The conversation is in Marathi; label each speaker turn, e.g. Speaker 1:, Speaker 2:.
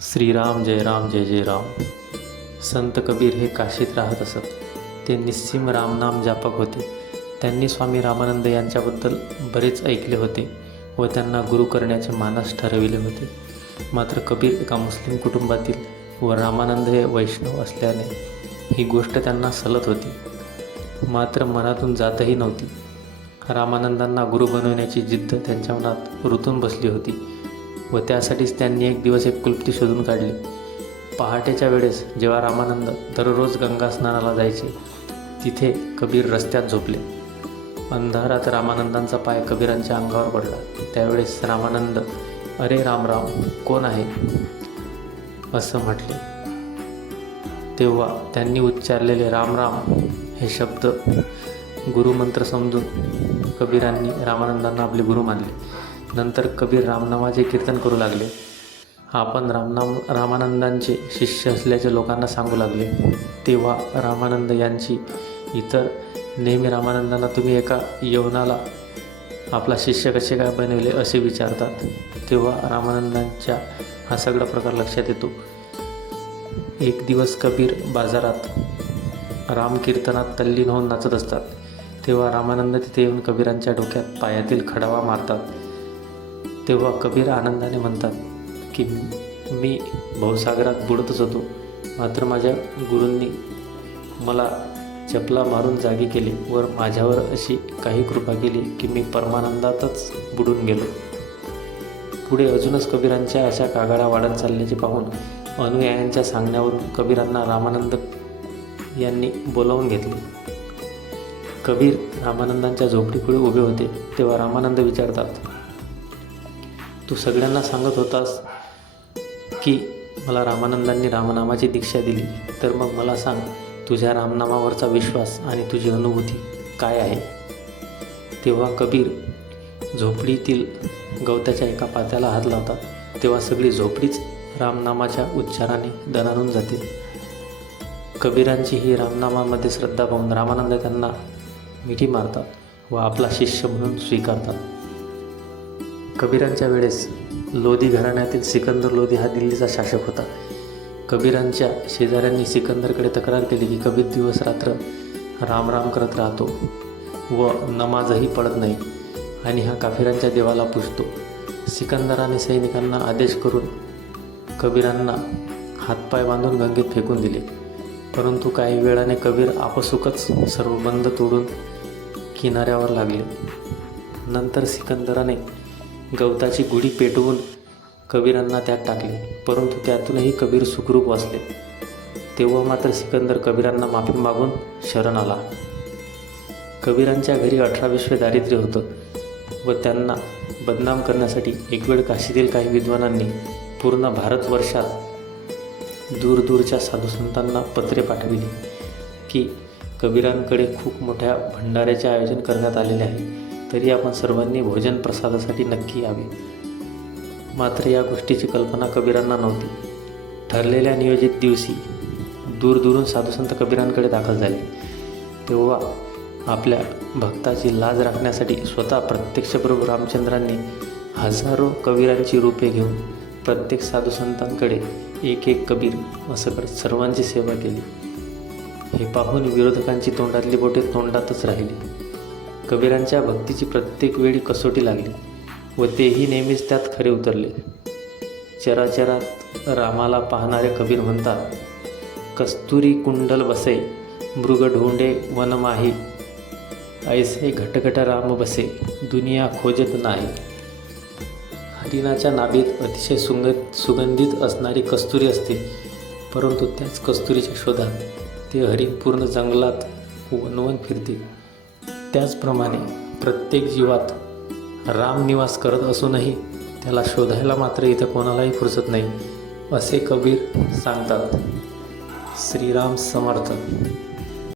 Speaker 1: श्रीराम जय राम जय जय राम. संत कबीर हे काशीत राहत असत. ते निस्सीम रामनाम जापक होते. त्यांनी स्वामी रामानंद यांच्याबद्दल बरेच ऐकले होते व त्यांना गुरु करण्याचे मानस ठरविले होते. मात्र कबीर एका मुस्लिम कुटुंबातील व रामानंद हे वैष्णव असल्याने ही गोष्ट त्यांना सलत होती. मात्र मनातून जातही नव्हती. रामानंदांना गुरु बनवण्याची जिद्द त्यांच्या मनात रुतून बसली होती. व त्यासाठीच त्यांनी एक दिवस एक कुलपटी शोधून काढली. पहाटेच्या वेळेस जेव्हा रामानंद दररोज गंगा स्नानाला जायचे तिथे कबीर रस्त्यात झोपले. अंधारात रामानंदांचा पाय कबीरांच्या अंगावर पडला. त्यावेळेस रामानंद अरे राम राम कोण आहे? असं म्हटले. तेव्हा त्यांनी उच्चारलेले राम राम हे शब्द गुरुमंत्र समजून कबीरांनी रामानंदांना आपले गुरु मानले. नंतर कबीर रामनामाचे कीर्तन करू लागले. आपण रामनाम रामानंदांचे शिष्य असल्याचे लोकांना सांगू लागले. तेव्हा रामानंद यांची इतर नेहमी रामानंदांना तुम्ही एका यवनाला आपला शिष्य कसे काय बनवले असे विचारतात. तेव्हा रामानंदांच्या हा सगळा प्रकार लक्षात येतो. एक दिवस कबीर बाजारात राम कीर्तनात तल्लीन होऊन नाचत असतात. तेव्हा रामानंद तिथे येऊन कबीरांच्या डोक्यात पायातील खडावा मारतात. तेव्हा कबीर आनंदाने म्हणतात की मी भवसागरात बुडतच होतो. मात्र माझ्या गुरूंनी मला चपला मारून जागी केली व माझ्यावर अशी काही कृपा केली की मी परमानंदातच बुडून गेलो. पुढे अजूनच कबीरांच्या अशा कागाडा वाढत चालल्याचे पाहून अनुयायांच्या सांगण्यावरून कबीरांना रामानंद यांनी बोलावून घेतले. कबीर रामानंदांच्या झोपडीपुढे उभे होते तेव्हा रामानंद विचारतात तू सगळ्यांना सांगत होतास की मला रामानंदांनी रामनामाची दीक्षा दिली. तर मग मला सांग तुझ्या रामनामावरचा विश्वास आणि तुझी अनुभूती काय आहे? तेव्हा कबीर झोपडीतील गवताच्या एका पात्याला हात लावतात तेव्हा सगळी झोपडीच रामनामाच्या उच्चाराने दणानून जाते. कबीरांची ही रामनामामध्ये श्रद्धा पाहून रामानंद त्यांना मिठी मारतात व आपला शिष्य म्हणून स्वीकारतात. कबीरांच्या वेळेस लोधी घराण्यातील सिकंदर लोधी हा दिल्लीचा शासक होता. कबीरांच्या शेजाऱ्यांनी सिकंदरकडे तक्रार केली की कबीर दिवस रात्र रामराम करत राहतो व नमाजही पडत नाही आणि हा काफिरांच्या देवाला पुजतो. सिकंदराने सैनिकांना आदेश करून कबीरांना हातपाय बांधून गंगेत फेकून दिले. परंतु काही वेळाने कबीर आपसुकच सर्व बंद तोडून किनाऱ्यावर लागले. नंतर सिकंदराने गवताची गुढी पेटवून कबीरांना त्यात टाकले. परंतु त्यातूनही कबीर सुखरूप वाचले. तेव्हा मात्र सिकंदर कबीरांना माफी मागून शरण आला. कबीरांच्या घरी अठरा विश्व दारिद्र्य होतं व त्यांना बदनाम करण्यासाठी एक वेळ काशीतील काही विद्वानांनी पूर्ण भारतवर्षात दूरदूरच्या साधुसंतांना पत्रे पाठविली की कबीरांकडे खूप मोठ्या भंडाऱ्याचे आयोजन करण्यात आलेले आहे. तरी आपण सर्वांनी भोजन प्रसादासाठी नक्की यावे. मात्र या गोष्टीची कल्पना कबीरांना नव्हती. ठरलेल्या नियोजित दिवशी दूरदूरून साधुसंत कबीरांकडे दाखल झाले. तेव्हा आपल्या भक्ताची लाज राखण्यासाठी स्वतः प्रत्यक्ष प्रभू रामचंद्रांनी हजारो कबीरांची रूपे घेऊन प्रत्येक साधुसंतांकडे एक एक कबीर असं करत सर्वांची सेवा केली. हे पाहून विरोधकांची तोंडातली बोटे तोंडातच राहिली. कबीरांच्या भक्तीची प्रत्येक वेळी कसोटी लागली व तेही नेहमीच त्यात खरे उतरले. चराचरात रामाला पाहणारे कबीर म्हणतात कस्तुरी कुंडल बसे मृग ढोंडे वनमाही ऐसे घटघट राम बसे दुनिया खोजत नाही. हरिणाच्या नाभीत अतिशय सुंग सुगंधित असणारी कस्तुरी असते परंतु त्याच कस्तुरीच्या शोधात ते हरिण पूर्ण जंगलात वनवन फिरते. त्याचप्रमाणे प्रत्येक जीवात राम निवास करत असूनही त्याला शोधायला मात्र इथं कोणालाही फुरसत नाही असे कबीर सांगतात. श्रीराम समर्थ.